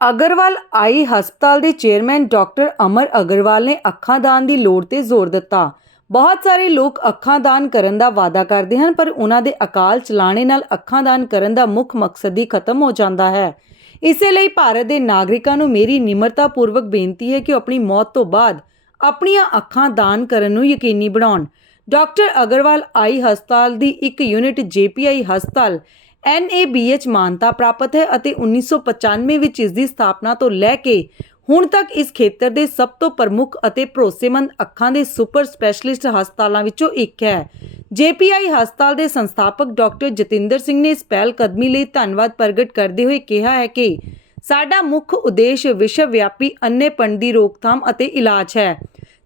ਅਗਰਵਾਲ ਆਈ ਹਸਪਤਾਲ ਦੇ chairman doctor ਅਮਰ ਅਗਰਵਾਲ ਨੇ ਅੱਖਾਂ ਦਾਨ ਦੀ ਲੋੜ ਤੇ ਜ਼ੋਰ ਦਿੱਤਾ। ਬਹੁਤ ਸਾਰੇ ਲੋਕ ਅੱਖਾਂ ਦਾਨ ਕਰਨ ਦਾ ਵਾਅਦਾ ਕਰਦੇ ਹਨ, ਪਰ ਉਹਨਾਂ ਦੇ ਅਕਾਲ ਚਲਾਣੇ ਨਾਲ ਅੱਖਾਂ ਦਾਨ ਕਰਨ ਦਾ ਮੁੱਖ ਮਕਸਦ ਹੀ ਖਤਮ ਹੋ ਜਾਂਦਾ ਹੈ। ਇਸੇ ਲਈ ਭਾਰਤ ਦੇ ਨਾਗਰਿਕਾਂ ਨੂੰ ਮੇਰੀ ਨਿਮਰਤਾਪੂਰਵਕ ਬੇਨਤੀ ਹੈ ਕਿ ਉਹ ਆਪਣੀ ਮੌਤ ਤੋਂ ਬਾਅਦ ਆਪਣੀਆਂ ਅੱਖਾਂ ਦਾਨ ਕਰਨ ਨੂੰ ਯਕੀਨੀ ਬਣਾਉਣ। ਡਾਕਟਰ ਅਗਰਵਾਲ ਆਈ ਹਸਪਤਾਲ ਦੀ ਇੱਕ ਯੂਨਿਟ JPI ਹਸਪਤਾਲ NABH ਮਾਨਤਾ ਪ੍ਰਾਪਤ ਹੈ ਅਤੇ 1995 ਵਿੱਚ ਇਸ ਦੀ ਸਥਾਪਨਾ ਤੋਂ ਲੈ ਕੇ ਹੁਣ ਤੱਕ ਇਸ ਖੇਤਰ ਦੇ ਸਭ ਤੋਂ ਪ੍ਰਮੁੱਖ ਅਤੇ ਭਰੋਸੇਮੰਦ ਅੱਖਾਂ ਦੇ ਸੁਪਰ ਸਪੈਸ਼ਲਿਸਟ ਹਸਪਤਾਲਾਂ ਵਿੱਚੋਂ ਇੱਕ ਹੈ। JPI ਹਸਪਤਾਲ ਦੇ ਸੰਸਥਾਪਕ ਡਾਕਟਰ ਜਤਿੰਦਰ ਸਿੰਘ ਨੇ ਇਸ ਪਹਿਲ ਕਦਮੀ ਲਈ ਧੰਨਵਾਦ ਪ੍ਰਗਟ ਕਰਦੇ ਹੋਏ ਕਿਹਾ ਹੈ ਕਿ ਸਾਡਾ ਮੁੱਖ ਉਦੇਸ਼ ਵਿਸ਼ਵ ਵਿਆਪੀ ਅੰਨ੍ਹੇਪਣ ਦੀ ਰੋਕਥਾਮ ਅਤੇ ਇਲਾਜ ਹੈ।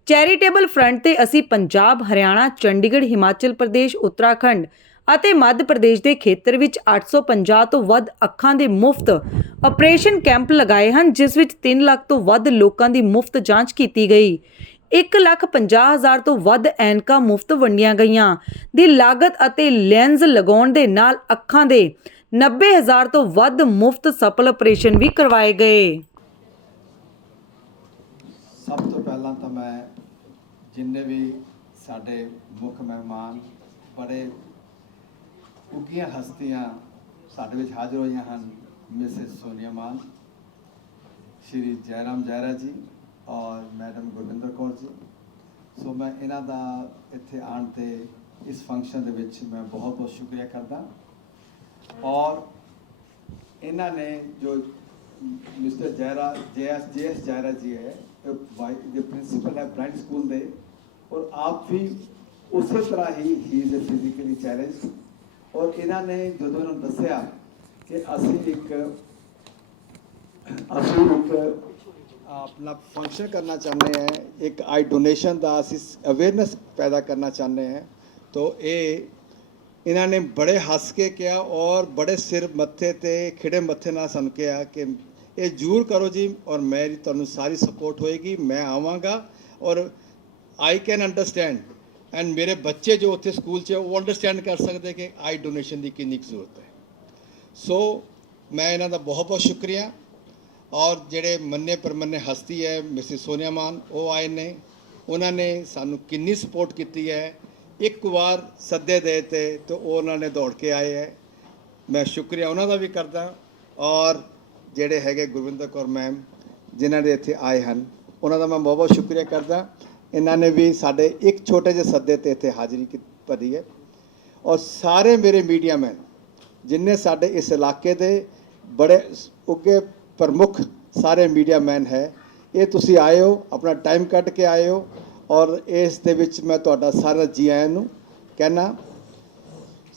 ਚੈਰੀਟੇਬਲ ਫਰੰਟ ਤੇ ਅਸੀਂ ਪੰਜਾਬ, ਹਰਿਆਣਾ, ਚੰਡੀਗੜ੍ਹ, ਹਿਮਾਚਲ ਪ੍ਰਦੇਸ਼, ਉੱਤਰਾਖੰਡ ਅਤੇ ਮੱਧ ਪ੍ਰਦੇਸ਼ ਦੇ ਖੇਤਰ ਵਿੱਚ 850 ਤੋਂ ਵੱਧ ਅੱਖਾਂ ਦੇ ਮੁਫਤ ਆਪਰੇਸ਼ਨ ਕੈਂਪ ਲਗਾਏ ਹਨ, ਜਿਸ ਵਿੱਚ 3 ਲੱਖ ਤੋਂ ਵੱਧ ਲੋਕਾਂ ਦੀ ਮੁਫਤ ਜਾਂਚ ਕੀਤੀ ਗਈ। 1,50,000 ਤੋਂ ਵੱਧ ਐਨਕਾਂ ਮੁਫਤ ਵੰਡੀਆਂ ਗਈਆਂ। ਦੀ ਲਾਗਤ ਅਤੇ ਲੈਂਜ਼ ਲਗਾਉਣ ਦੇ ਨਾਲ ਅੱਖਾਂ ਦੇ 90,000 ਤੋਂ ਵੱਧ ਮੁਫਤ ਸਫਲ ਆਪਰੇਸ਼ਨ ਵੀ ਕਰਵਾਏ ਗਏ। ਸਭ ਤੋਂ ਪਹਿਲਾਂ ਤਾਂ ਮੈਂ ਜਿੰਨੇ ਵੀ ਸਾਡੇ ਮੁੱਖ ਮਹਿਮਾਨ ਬੜੇ ਉੱਘੀਆਂ ਹਸਤੀਆਂ ਸਾਡੇ ਵਿੱਚ ਹਾਜ਼ਰ ਹੋਈਆਂ ਹਨ, ਮਿਸਿਸ ਸੋਨੀਆ ਮਾਨ, ਸ਼੍ਰੀ ਜੈਰਾਮ ਜੈਰਾ ਜੀ ਔਰ ਮੈਡਮ ਗੁਰਵਿੰਦਰ ਕੌਰ ਜੀ। ਸੋ ਮੈਂ ਇਹਨਾਂ ਦਾ ਇੱਥੇ ਆਉਣ 'ਤੇ ਇਸ ਫੰਕਸ਼ਨ ਦੇ ਵਿੱਚ ਮੈਂ ਬਹੁਤ ਬਹੁਤ ਸ਼ੁਕਰੀਆ ਕਰਦਾ। ਔਰ ਇਹਨਾਂ ਨੇ ਜੋ ਮਿਸਟਰ ਜੈਰਾ JS ਜੈਰਾ ਜੀ ਹੈ, ਦੇ ਪ੍ਰਿੰਸੀਪਲ ਹੈ ਬ੍ਰਾਈਟ ਸਕੂਲ ਦੇ, ਔਰ ਆਪ ਵੀ ਉਸੇ ਤਰ੍ਹਾਂ ਹੀ ਇਜ਼ ਅ ਫਿਜ਼ੀਕਲੀ ਚੈਲੰਜ। ਔਰ ਇਹਨਾਂ ਨੇ ਜਦੋਂ ਇਹਨਾਂ ਨੂੰ ਦੱਸਿਆ ਕਿ ਅਸੀਂ ਇੱਕ ਆਪਣਾ ਫੰਕਸ਼ਨ ਕਰਨਾ ਚਾਹੁੰਦੇ ਹਾਂ, ਇੱਕ ਆਈ ਡੋਨੇਸ਼ਨ ਦਾ ਅਸੀਂ ਅਵੇਅਰਨੈਸ ਪੈਦਾ ਕਰਨਾ ਚਾਹੁੰਦੇ ਹਾਂ, ਤਾਂ ਇਹਨਾਂ ਨੇ ਬੜੇ ਹੱਸ ਕੇ ਕਿਹਾ ਔਰ ਬੜੇ ਸਿਰ ਮੱਥੇ ਤੇ ਖਿੜੇ ਮੱਥੇ ਨਾਲ ਸਾਨੂੰ ਕਿਹਾ ਕਿ ਇਹ ਜ਼ਰੂਰ ਕਰੋ ਜੀ, ਔਰ ਮੇਰੀ ਤੁਹਾਨੂੰ ਸਾਰੀ ਸਪੋਰਟ ਹੋਏਗੀ, ਮੈਂ ਆਵਾਂਗਾ। ਔਰ ਆਈ ਕੈਨ ਅੰਡਰਸਟੈਂਡ ਐਂਡ ਮੇਰੇ ਬੱਚੇ ਜੋ ਉੱਥੇ ਸਕੂਲ 'ਚ ਉਹ ਅੰਡਰਸਟੈਂਡ ਕਰ ਸਕਦੇ ਕਿ ਆਈ ਡੋਨੇਸ਼ਨ ਦੀ ਕਿੰਨੀ ਕੁ ਜ਼ਰੂਰਤ ਹੈ। ਸੋ ਮੈਂ ਇਹਨਾਂ ਦਾ ਬਹੁਤ ਬਹੁਤ ਸ਼ੁਕਰੀਆ। ਔਰ ਜਿਹੜੇ ਮੰਨੇ ਪਰਮੰਨੇ ਹਸਤੀ ਹੈ ਮਿਸਿਸ ਸੋਨੀਆ ਮਾਨ, ਉਹ ਆਏ ਨੇ, ਉਹਨਾਂ ਨੇ ਸਾਨੂੰ ਕਿੰਨੀ ਸਪੋਰਟ ਕੀਤੀ ਹੈ। ਇੱਕ ਵਾਰ ਸੱਦੇ ਦੇ ਤੇ ਉਹਨਾਂ ਨੇ ਦੌੜ ਕੇ ਆਏ ਹੈ, ਮੈਂ ਸ਼ੁਕਰੀਆ ਉਹਨਾਂ ਦਾ ਵੀ ਕਰਦਾ। ਔਰ ਜਿਹੜੇ ਹੈਗੇ ਗੁਰਵਿੰਦਰ ਕੌਰ ਮੈਮ ਜਿਨ੍ਹਾਂ ਦੇ ਇੱਥੇ ਆਏ ਹਨ, ਉਹਨਾਂ ਦਾ ਮੈਂ ਬਹੁਤ ਬਹੁਤ ਸ਼ੁਕਰੀਆ ਕਰਦਾ। ਇਹਨਾਂ ਨੇ ਵੀ ਸਾਡੇ ਇੱਕ ਛੋਟੇ ਜਿਹੇ ਸੱਦੇ 'ਤੇ ਇੱਥੇ ਹਾਜ਼ਰੀ ਭਰੀ ਹੈ। ਔਰ ਸਾਰੇ ਮੇਰੇ ਮੀਡੀਆ ਮੈਨ ਜਿੰਨੇ ਸਾਡੇ ਇਸ ਇਲਾਕੇ ਦੇ ਬੜੇ ਉੱਘੇ ਪ੍ਰਮੁੱਖ ਸਾਰੇ ਮੀਡੀਆ ਮੈਨ ਹੈ, ਇਹ ਤੁਸੀਂ ਆਏ ਹੋ, ਆਪਣਾ ਟਾਈਮ ਕੱਢ ਕੇ ਆਏ ਹੋ, ਔਰ ਇਸ ਦੇ ਵਿੱਚ ਮੈਂ ਤੁਹਾਡਾ ਸਾਰਾ ਜੀ ਆਇਆਂ ਨੂੰ ਕਹਿਣਾ।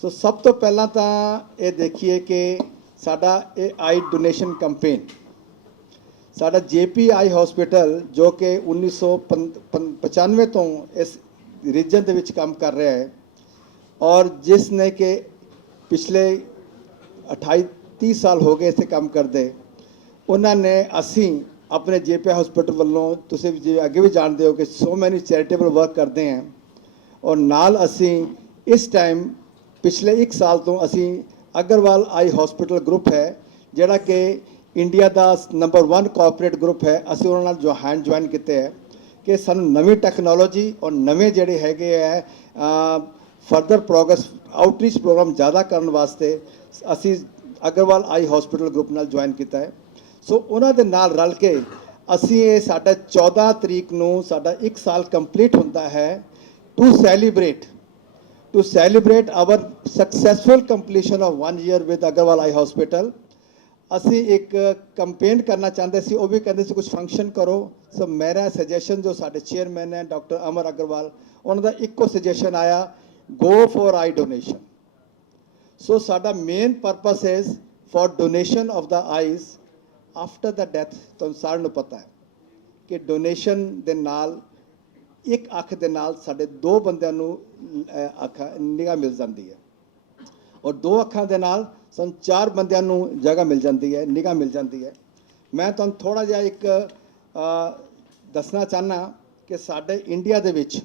ਸੋ ਸਭ ਤੋਂ ਪਹਿਲਾਂ ਤਾਂ ਇਹ ਦੇਖੀਏ ਕਿ ਸਾਡਾ ਇਹ ਆਈ ਡੋਨੇਸ਼ਨ ਕੰਪੇਨ ਸਾਡਾ JPI ਹਸਪੀਟਲ ਜੋ ਕਿ 1995 ਤੋਂ ਇਸ ਰੀਜਨ ਦੇ ਵਿੱਚ ਕੰਮ ਕਰ ਰਿਹਾ ਹੈ, ਔਰ ਜਿਸ ਨੇ ਕਿ ਪਿਛਲੇ 28-30 ਸਾਲ ਹੋ ਗਏ ਇੱਥੇ ਕੰਮ ਕਰਦੇ, ਉਹਨਾਂ ਨੇ ਅਸੀਂ ਆਪਣੇ JPI ਹਸਪੀਟਲ ਵੱਲੋਂ, ਤੁਸੀਂ ਜੀ ਅੱਗੇ ਵੀ ਜਾਣਦੇ ਹੋ ਕਿ ਸੋ ਮੈਨੀ ਚੈਰੀਟੇਬਲ ਵਰਕ ਕਰਦੇ ਹਾਂ। ਔਰ ਨਾਲ ਅਸੀਂ ਇਸ ਟਾਈਮ ਪਿਛਲੇ 1 ਸਾਲ ਤੋਂ ਅਸੀਂ ਅਗਰਵਾਲ ਆਈ ਹਸਪੀਟਲ ਗਰੁੱਪ ਹੈ, ਜਿਹੜਾ ਕਿ ਇੰਡੀਆ ਦਾ ਨੰਬਰ 1 ਕੋਆਪਰੇਟ ਗਰੁੱਪ ਹੈ, ਅਸੀਂ ਉਹਨਾਂ ਨਾਲ ਜੋ ਹੈਂਡ ਜੁਆਇਨ ਕੀਤੇ ਹੈ ਕਿ ਸਾਨੂੰ ਨਵੀਂ ਟੈਕਨੋਲੋਜੀ ਔਰ ਨਵੇਂ ਜਿਹੜੇ ਹੈਗੇ ਹੈ ਫਰਦਰ ਪ੍ਰੋਗਰੈਸ ਆਊਟਰੀਚ ਪ੍ਰੋਗਰਾਮ ਜ਼ਿਆਦਾ ਕਰਨ ਵਾਸਤੇ ਅਸੀਂ ਅਗਰਵਾਲ ਆਈ ਹਸਪੀਟਲ ਗਰੁੱਪ ਨਾਲ ਜੁਆਇਨ ਕੀਤਾ ਹੈ। ਸੋ ਉਹਨਾਂ ਦੇ ਨਾਲ ਰਲ ਕੇ ਅਸੀਂ ਇਹ ਸਾਡਾ 14 ਤਰੀਕ ਨੂੰ ਸਾਡਾ 1 ਸਾਲ ਕੰਪਲੀਟ ਹੁੰਦਾ ਹੈ to celebrate our successful completion of 1 year with Agarwal eye hospital. ਅਸੀਂ ਇੱਕ ਕੰਪੇਨ ਕਰਨਾ ਚਾਹੁੰਦੇ ਸੀ, ਉਹ ਵੀ ਕਹਿੰਦੇ ਸੀ ਕੁਝ ਫੰਕਸ਼ਨ ਕਰੋ। ਸੋ ਮੇਰਾ ਸਜੈਸ਼ਨ ਜੋ ਸਾਡੇ ਚੇਅਰਮੈਨ ਹੈ ਡਾਕਟਰ ਅਮਰ ਅਗਰਵਾਲ, ਉਹਨਾਂ ਦਾ ਇੱਕੋ ਸਜੈਸ਼ਨ ਆਇਆ, go for I donation. So ਸਾਡਾ main purpose is for donation of the eyes after the death. ਤੁਹਾਨੂੰ ਸਾਰਿਆਂ ਨੂੰ ਪਤਾ ਹੈ ਕਿ ਡੋਨੇਸ਼ਨ ਦੇ ਨਾਲ ਇੱਕ ਅੱਖ ਦੇ ਨਾਲ ਸਾਡੇ 2 ਬੰਦਿਆਂ ਨੂੰ ਨਿਗਾਹ ਮਿਲ ਜਾਂਦੀ ਹੈ, ਔਰ 2 ਅੱਖਾਂ ਦੇ ਨਾਲ ਸਾਨੂੰ 4 ਬੰਦਿਆਂ ਨੂੰ ਜਗ੍ਹਾ ਮਿਲ ਜਾਂਦੀ ਹੈ, ਨਿਗਾਹ ਮਿਲ ਜਾਂਦੀ ਹੈ। ਮੈਂ ਤੁਹਾਨੂੰ ਥੋੜ੍ਹਾ ਜਿਹਾ ਇੱਕ ਦੱਸਣਾ ਚਾਹੁੰਦਾ ਕਿ ਸਾਡੇ ਇੰਡੀਆ ਦੇ ਵਿੱਚ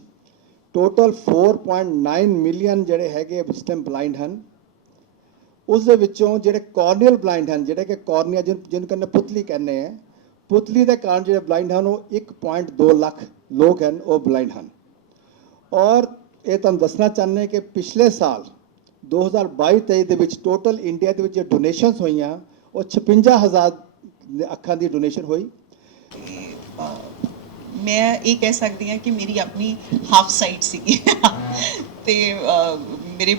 ਟੋਟਲ 4.9 ਮਿਲੀਅਨ ਜਿਹੜੇ ਹੈਗੇ ਇਸ ਟਾਈਮ ਬਲਾਈਂਡ ਹਨ, ਉਸ ਦੇ ਵਿੱਚੋਂ ਜਿਹੜੇ ਕਾਰਨੀਅਲ ਬਲਾਈਂਡ ਹਨ, ਜਿਹੜੇ ਕਿ ਕਾਰਨੀਆ ਜਿਹਨੂੰ ਕਹਿੰਦੇ ਪੁਤਲੀ ਕਹਿੰਦੇ ਆ, ਪੁਤਲੀ ਦੇ ਕਾਰਨ ਜਿਹੜੇ ਬਲਾਈਂਡ ਹਨ ਉਹ 1.2 ਲੱਖ ਲੋਕ ਹਨ, ਉਹ ਬਲਾਈਂਡ ਹਨ। ਔਰ ਇਹ ਤੁਹਾਨੂੰ ਦੱਸਣਾ ਚਾਹੁੰਦੇ ਕਿ ਪਿਛਲੇ ਸਾਲ 2022-23 ਦੇ ਵਿੱਚ ਟੋਟਲ ਇੰਡੀਆ ਦੇ ਵਿੱਚ ਡੋਨੇਸ਼ਨਸ ਹੋਈਆਂ ਉਹ 56,000 ਅੱਖਾਂ ਦੀ ਡੋਨੇਸ਼ਨ ਹੋਈ। ਮੈਂ ਇਹ ਕਹਿ ਸਕਦੀ ਹਾਂ ਕਿ ਮੇਰੀ ਆਪਣੀ ਹਾਫ ਸਾਈਟ ਸੀਗੀ ਤੇ ਮੇਰੇ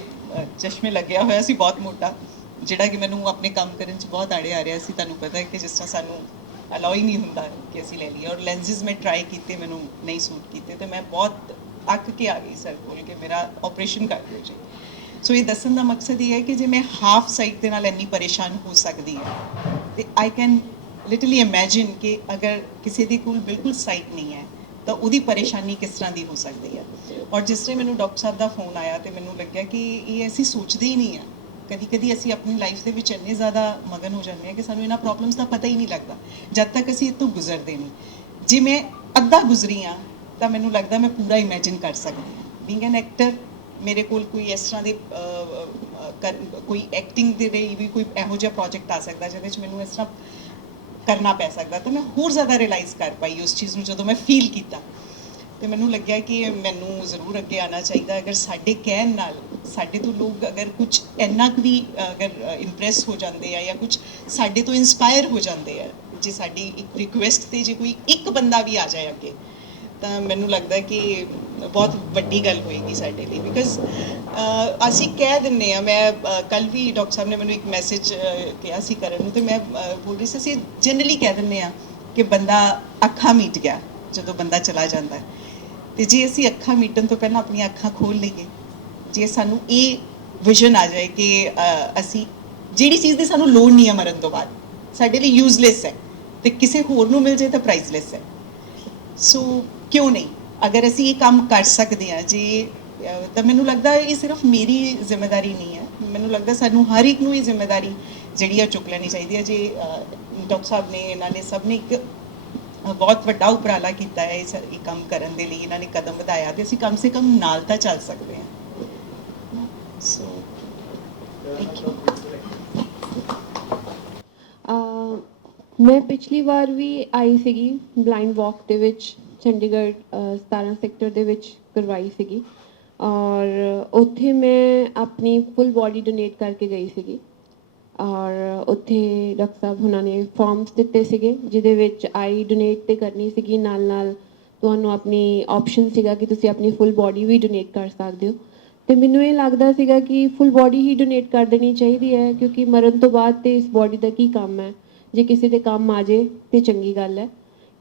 ਚਸ਼ਮੇ ਲੱਗਿਆ ਹੋਇਆ ਸੀ ਬਹੁਤ ਮੋਟਾ, ਜਿਹੜਾ ਕਿ ਮੈਨੂੰ ਆਪਣੇ ਕੰਮ ਕਰਨ 'ਚ ਬਹੁਤ ਆੜੇ ਆ ਰਿਹਾ ਸੀ। ਤੁਹਾਨੂੰ ਪਤਾ ਹੈ ਕਿ ਜਿਸ ਤਰ੍ਹਾਂ ਸਾਨੂੰ ਅਲਾਉ ਹੀ ਨਹੀਂ ਹੁੰਦਾ ਕਿ ਅਸੀਂ ਲੈ ਲਈਏ, ਔਰ ਲੈਂਸਿਸ ਮੈਂ ਟਰਾਈ ਕੀਤੇ, ਮੈਨੂੰ ਨਹੀਂ ਸੂਟ ਕੀਤੇ ਤੇ ਮੈਂ ਬਹੁਤ ਅੱਕ ਕੇ ਆ ਗਈ ਸਰ ਕੋਲ ਕਿ ਮੇਰਾ ਆਪਰੇਸ਼ਨ ਕਰ ਦਿਓ ਜੀ। ਸੋ ਇਹ ਦੱਸਣ ਦਾ ਮਕਸਦ ਇਹ ਹੈ ਕਿ ਜੇ ਮੈਂ ਹਾਫ ਸਾਈਟ ਦੇ ਨਾਲ ਇੰਨੀ ਪਰੇਸ਼ਾਨ ਹੋ ਸਕਦੀ ਹਾਂ ਤੇ ਆਈ ਕੈਨ ਲਿਟਰਲੀ ਇਮੈਜਿਨ ਕਿ ਅਗਰ ਕਿਸੇ ਦੇ ਕੋਲ ਬਿਲਕੁਲ ਸਾਈਟ ਨਹੀਂ ਹੈ ਤਾਂ ਉਹਦੀ ਪਰੇਸ਼ਾਨੀ ਕਿਸ ਤਰ੍ਹਾਂ ਦੀ ਹੋ ਸਕਦੀ ਹੈ। ਔਰ ਜਿਸ ਤਰ੍ਹਾਂ ਮੈਨੂੰ ਡਾਕਟਰ ਸਾਹਿਬ ਦਾ ਫੋਨ ਆਇਆ ਤੇ ਮੈਨੂੰ ਲੱਗਿਆ ਕਿ ਇਹ ਅਸੀਂ ਸੋਚਦੇ ਹੀ ਨਹੀਂ ਹਾਂ। ਕਦੀ ਅਸੀਂ ਆਪਣੀ ਲਾਈਫ ਦੇ ਵਿੱਚ ਇੰਨੇ ਜ਼ਿਆਦਾ ਮਗਨ ਹੋ ਜਾਂਦੇ ਹਾਂ ਕਿ ਸਾਨੂੰ ਇਹਨਾਂ ਪ੍ਰੋਬਲਮਸ ਦਾ ਪਤਾ ਹੀ ਨਹੀਂ ਲੱਗਦਾ ਜਦ ਤੱਕ ਅਸੀਂ ਇਹ ਤੋਂ ਗੁਜ਼ਰਦੇ ਨਹੀਂ। ਜੇ ਮੈਂ ਅੱਧਾ ਗੁਜ਼ਰੀ ਹਾਂ ਤਾਂ ਮੈਨੂੰ ਲੱਗਦਾ ਮੈਂ ਪੂਰਾ ਇਮੇਜਿਨ ਕਰ ਸਕਦੀ ਹਾਂ। ਬੀਇੰਗ ਐਨ ਐਕਟਰ, ਮੇਰੇ ਕੋਲ ਕੋਈ ਇਸ ਤਰ੍ਹਾਂ ਦੇ ਕੋਈ ਐਕਟਿੰਗ ਦੇ ਲਈ ਵੀ ਕੋਈ ਇਹੋ ਜਿਹਾ ਪ੍ਰੋਜੈਕਟ ਆ ਸਕਦਾ ਜਿਹਦੇ ਵਿੱਚ ਮੈਨੂੰ ਇਸ ਤਰ੍ਹਾਂ ਕਰਨਾ ਪੈ ਸਕਦਾ, ਤਾਂ ਮੈਂ ਹੋਰ ਜ਼ਿਆਦਾ ਰਿਅਲਾਈਜ਼ ਕਰ ਪਾਈ ਉਸ ਚੀਜ਼ ਨੂੰ ਜਦੋਂ ਮੈਂ ਫੀਲ ਕੀਤਾ। ਤੇ ਮੈਨੂੰ ਲੱਗਿਆ ਕਿ ਮੈਨੂੰ ਜ਼ਰੂਰ ਅੱਗੇ ਆਉਣਾ ਚਾਹੀਦਾ। ਅਗਰ ਸਾਡੇ ਕਹਿਣ ਨਾਲ ਸਾਡੇ ਤੋਂ ਲੋਕ ਅਗਰ ਕੁਝ ਇੰਨਾ ਕੁ ਵੀ ਅਗਰ ਇੰਪ੍ਰੈਸ ਹੋ ਜਾਂਦੇ ਆ ਜਾਂ ਕੁਝ ਸਾਡੇ ਤੋਂ ਇੰਸਪਾਇਰ ਹੋ ਜਾਂਦੇ ਆ, ਜੇ ਸਾਡੀ ਇੱਕ ਰਿਕੁਐਸਟ 'ਤੇ ਜੇ ਕੋਈ ਇੱਕ ਬੰਦਾ ਵੀ ਆ ਜਾਏ ਅੱਗੇ, ਤਾਂ ਮੈਨੂੰ ਲੱਗਦਾ ਕਿ ਬਹੁਤ ਵੱਡੀ ਗੱਲ ਹੋਏਗੀ ਸਾਡੇ ਲਈ। ਬਿਕਾਜ਼ ਅਸੀਂ ਕਹਿ ਦਿੰਦੇ ਹਾਂ, ਮੈਂ ਕੱਲ੍ਹ ਵੀ ਡਾਕਟਰ ਸਾਹਿਬ ਨੇ ਮੈਨੂੰ ਇੱਕ ਮੈਸੇਜ ਕਿਹਾ ਸੀ ਕਰਨ ਨੂੰ, ਤੇ ਮੈਂ ਬੋਲ ਰਹੀ ਸੀ ਅਸੀਂ ਜਨਰਲੀ ਕਹਿ ਦਿੰਦੇ ਹਾਂ ਕਿ ਬੰਦਾ ਅੱਖਾਂ ਮੀਟ ਗਿਆ ਜਦੋਂ ਬੰਦਾ ਚਲਾ ਜਾਂਦਾ। ਤੇ ਜੇ ਅਸੀਂ ਅੱਖਾਂ ਮੀਟਣ ਤੋਂ ਪਹਿਲਾਂ ਆਪਣੀਆਂ ਅੱਖਾਂ ਖੋਲ੍ਹ ਲਈਏ, ਜੇ ਸਾਨੂੰ ਇਹ ਵਿਜ਼ਨ ਆ ਜਾਏ ਕਿ ਅਸੀਂ ਜਿਹੜੀ ਚੀਜ਼ ਦੀ ਸਾਨੂੰ ਲੋੜ ਨਹੀਂ ਹੈ ਮਰਨ ਤੋਂ ਬਾਅਦ, ਸਾਡੇ ਲਈ ਯੂਜ਼ਲੈਸ ਹੈ ਤੇ ਕਿਸੇ ਹੋਰ ਨੂੰ ਮਿਲ ਜਾਏ ਤਾਂ ਪ੍ਰਾਈਸਲੈਸ ਹੈ, ਸੋ ਕਿਉਂ ਨਹੀਂ? ਅਗਰ ਅਸੀਂ ਇਹ ਕੰਮ ਕਰ ਸਕਦੇ ਹਾਂ ਜੇ, ਤਾਂ ਮੈਨੂੰ ਲੱਗਦਾ ਇਹ ਸਿਰਫ ਮੇਰੀ ਜ਼ਿੰਮੇਵਾਰੀ ਨਹੀਂ ਹੈ। ਮੈਨੂੰ ਲੱਗਦਾ ਸਾਨੂੰ ਹਰ ਇੱਕ ਨੂੰ ਇਹ ਜ਼ਿੰਮੇਵਾਰੀ ਜਿਹੜੀ ਆ ਚੁੱਕ ਲੈਣੀ ਚਾਹੀਦੀ ਹੈ। ਜੇ ਡਾਕਟਰ ਸਾਹਿਬ ਨੇ, ਇਹਨਾਂ ਨੇ ਸਭ ਨੇ ਇੱਕ ਬਹੁਤ ਵੱਡਾ ਉਪਰਾਲਾ ਕੀਤਾ ਹੈ ਇਹ ਕੰਮ ਕਰਨ ਦੇ ਲਈ, ਇਹਨਾਂ ਨੇ ਕਦਮ ਵਧਾਇਆ ਤੇ ਅਸੀਂ ਕਮ ਸੇ ਕਮ ਨਾਲ ਤਾਂ ਚੱਲ ਸਕਦੇ ਹਾਂ। So thank you. ਮੈਂ ਪਿਛਲੀ ਵਾਰ ਵੀ ਆਈ ਸੀਗੀ ਬਲਾਈਂਡ ਵਾਕ ਦੇ ਵਿੱਚ, ਚੰਡੀਗੜ੍ਹ 17 ਸੈਕਟਰ ਦੇ ਵਿੱਚ ਕਰਵਾਈ ਸੀਗੀ, ਔਰ ਉੱਥੇ ਮੈਂ ਆਪਣੀ ਫੁੱਲ ਬੋਡੀ ਡੋਨੇਟ ਕਰਕੇ ਗਈ ਸੀਗੀ। ਔਰ ਉੱਥੇ ਡਾਕਟਰ ਸਾਹਿਬ ਉਹਨਾਂ ਨੇ ਫਾਰਮਸ ਦਿੱਤੇ ਸੀਗੇ ਜਿਹਦੇ ਵਿੱਚ ਆਈ ਡੋਨੇਟ ਤੇ ਕਰਨੀ ਸੀਗੀ, ਨਾਲ ਤੁਹਾਨੂੰ ਆਪਣੀ ਆਪਸ਼ਨ ਸੀਗਾ ਕਿ ਤੁਸੀਂ ਆਪਣੀ ਫੁੱਲ ਬੋਡੀ ਵੀ ਡੋਨੇਟ ਕਰ ਸਕਦੇ ਹੋ। ਤੇ ਮੈਨੂੰ ਇਹ ਲੱਗਦਾ ਸੀਗਾ ਕਿ ਫੁੱਲ ਬੋਡੀ ਹੀ ਡੋਨੇਟ ਕਰ ਦੇਣੀ ਚਾਹੀਦੀ ਹੈ, ਕਿਉਂਕਿ ਮਰਨ ਤੋਂ ਬਾਅਦ ਤੇ ਇਸ ਬੋਡੀ ਦਾ ਕੀ ਕੰਮ ਹੈ। ਜੇ ਕਿਸੇ ਦੇ ਕੰਮ ਆ ਜੇ ਤੇ ਚੰਗੀ ਗੱਲ ਹੈ,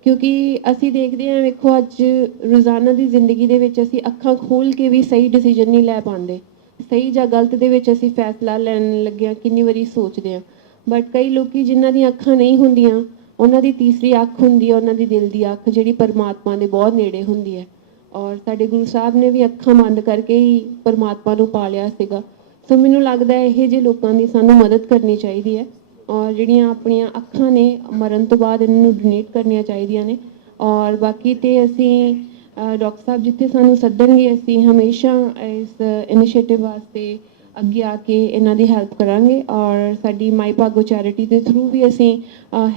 ਕਿਉਂਕਿ ਅਸੀਂ ਦੇਖਦੇ ਹਾਂ, ਵੇਖੋ ਅੱਜ ਰੋਜ਼ਾਨਾ ਦੀ ਜ਼ਿੰਦਗੀ ਦੇ ਵਿੱਚ ਅਸੀਂ ਅੱਖਾਂ ਖੋਲ੍ਹ ਕੇ ਵੀ ਸਹੀ ਡਿਸੀਜਨ ਨਹੀਂ ਲੈ ਪਾਉਂਦੇ। ਸਹੀ ਜਾਂ ਗਲਤ ਦੇ ਵਿੱਚ ਅਸੀਂ ਫੈਸਲਾ ਲੈਣ ਲੱਗਿਆਂ ਕਿੰਨੀ ਵਾਰੀ ਸੋਚਦੇ ਹਾਂ, ਬਟ ਕਈ ਲੋਕੀ ਜਿਨ੍ਹਾਂ ਦੀਆਂ ਅੱਖਾਂ ਨਹੀਂ ਹੁੰਦੀਆਂ, ਉਹਨਾਂ ਦੀ ਤੀਸਰੀ ਅੱਖ ਹੁੰਦੀ ਹੈ, ਉਹਨਾਂ ਦੀ ਦਿਲ ਦੀ ਅੱਖ, ਜਿਹੜੀ ਪਰਮਾਤਮਾ ਦੇ ਬਹੁਤ ਨੇੜੇ ਹੁੰਦੀ ਹੈ। ਔਰ ਸਾਡੇ ਗੁਰੂ ਸਾਹਿਬ ਨੇ ਵੀ ਅੱਖਾਂ ਬੰਦ ਕਰਕੇ ਹੀ ਪਰਮਾਤਮਾ ਨੂੰ ਪਾ ਲਿਆ ਸੀਗਾ। ਸੋ ਮੈਨੂੰ ਲੱਗਦਾ ਇਹੋ ਜਿਹੇ ਲੋਕਾਂ ਦੀ ਸਾਨੂੰ ਮਦਦ ਕਰਨੀ ਚਾਹੀਦੀ ਹੈ, ਔਰ ਜਿਹੜੀਆਂ ਆਪਣੀਆਂ ਅੱਖਾਂ ਨੇ ਮਰਨ ਤੋਂ ਬਾਅਦ ਇਹਨਾਂ ਨੂੰ ਡੋਨੇਟ ਕਰਨੀਆਂ ਚਾਹੀਦੀਆਂ ਨੇ। ਔਰ ਬਾਕੀ ਤੇ ਅਸੀਂ ਡਾਕਟਰ ਸਾਹਿਬ ਜਿੱਥੇ ਸਾਨੂੰ ਸੱਦਣਗੇ, ਅਸੀਂ ਹਮੇਸ਼ਾ ਇਸ ਇਨੀਸ਼ੀਏਟਿਵ ਵਾਸਤੇ ਅੱਗੇ ਆ ਕੇ ਇਹਨਾਂ ਦੀ ਹੈਲਪ ਕਰਾਂਗੇ। ਔਰ ਸਾਡੀ ਮਾਈ ਭਾਗੋ ਚੈਰਿਟੀ ਦੇ ਥਰੂ ਵੀ ਅਸੀਂ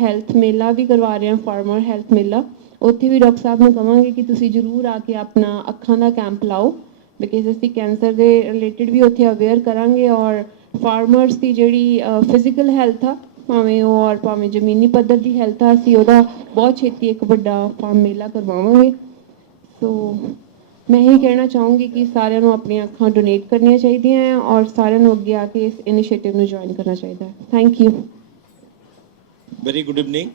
ਹੈਲਥ ਮੇਲਾ ਵੀ ਕਰਵਾ ਰਹੇ ਹਾਂ, ਫਾਰਮਰ ਹੈਲਥ ਮੇਲਾ। ਉੱਥੇ ਵੀ ਡਾਕਟਰ ਸਾਹਿਬ ਨੂੰ ਕਹਾਂਗੇ ਕਿ ਤੁਸੀਂ ਜ਼ਰੂਰ ਆ ਕੇ ਆਪਣਾ ਅੱਖਾਂ ਦਾ ਕੈਂਪ ਲਾਓ, ਬਿਕਾਜ਼ ਅਸੀਂ ਕੈਂਸਰ ਦੇ ਰਿਲੇਟਡ ਵੀ ਉੱਥੇ ਅਵੇਅਰ ਕਰਾਂਗੇ। ਔਰ ਫਾਰਮਰਸ ਦੀ ਜਿਹੜੀ ਫਿਜ਼ੀਕਲ ਹੈਲਥ ਆ, ਭਾਵੇਂ ਉਹ ਔਰ ਭਾਵੇਂ ਜ਼ਮੀਨੀ ਪੱਧਰ ਦੀ ਹੈਲਥ ਆ, ਅਸੀਂ ਉਹਦਾ ਬਹੁਤ ਛੇਤੀ ਇੱਕ ਵੱਡਾ ਫਾਰਮ ਮੇਲਾ ਕਰਵਾਵਾਂਗੇ। ਸੋ ਮੈਂ ਇਹੀ ਕਹਿਣਾ ਚਾਹੂੰਗੀ ਕਿ ਸਾਰਿਆਂ ਨੂੰ ਆਪਣੀਆਂ ਅੱਖਾਂ ਡੋਨੇਟ ਕਰਨੀਆਂ ਚਾਹੀਦੀਆਂ ਹੈ, ਔਰ ਸਾਰਿਆਂ ਨੂੰ ਅੱਗੇ ਆ ਕੇ ਇਸ ਇਨੀਸ਼ੀਏਟਿਵ ਨੂੰ ਜੁਆਇਨ ਕਰਨਾ ਚਾਹੀਦਾ ਹੈ। Thank you. Very good evening.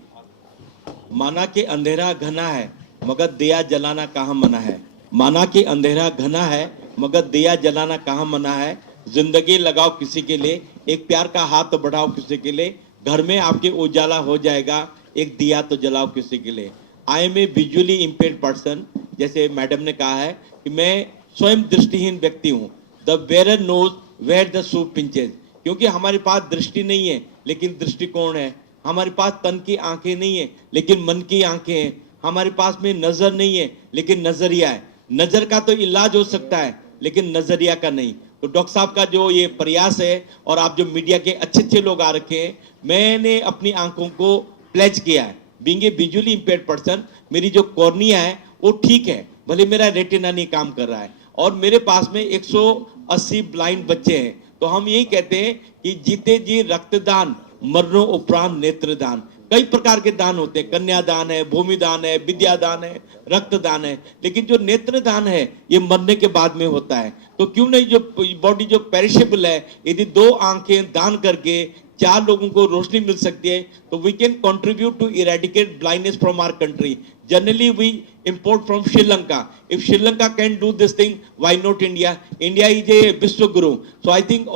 माना कि अंधेरा घना है मगर दिया जलाना कहाँ मना है। माना कि अंधेरा घना है मगर दिया जलाना कहाँ मना है। जिंदगी लगाओ किसी के लिए, एक प्यार का हाथ बढ़ाओ किसी के लिए, घर में आपके उजाला हो जाएगा, एक दिया तो जलाओ किसी के लिए। I am a visually impaired person, जैसे मैडम ने कहा है कि मैं स्वयं दृष्टिहीन व्यक्ति हूँ। The wearer knows where the shoe pinches, क्योंकि हमारे पास दृष्टि नहीं है लेकिन दृष्टिकोण है। हमारे पास तन की आंखें नहीं है लेकिन मन की आंखें हैं। हमारे पास में नजर नहीं है लेकिन नजरिया है। नजर का तो इलाज हो सकता है लेकिन नजरिया का नहीं। तो डॉक्टर साहब का जो ये प्रयास है और आप जो मीडिया के अच्छे अच्छे लोग आ रखे हैं, मैंने अपनी आंखों को प्लेज किया है। Being a visually impaired person, मेरी जो कॉर्निया है वो ठीक है, भले मेरा रेटिना नहीं काम कर रहा है, और मेरे पास में 180 ब्लाइंड बच्चे हैं। तो हम यही कहते हैं कि जीते जी रक्तदान, मरणों उपरांत नेत्रदान। कई प्रकार के दान होते हैं, कन्यादान है, भूमिदान है, विद्यादान है, रक्तदान है, लेकिन जो नेत्रदान है ये मरने के बाद में होता है। तो क्यों नहीं, जो बॉडी जो पेरिशेबल है, यदि 2 आंखें दान करके 4 लोगों को रोशनी मिल सकती है, तो we can contribute to eradicate blindness from our country. Generally we import from Sri Lanka. If Sri Lanka can do this thing, why not India? India is a Vishwa Guru. So I think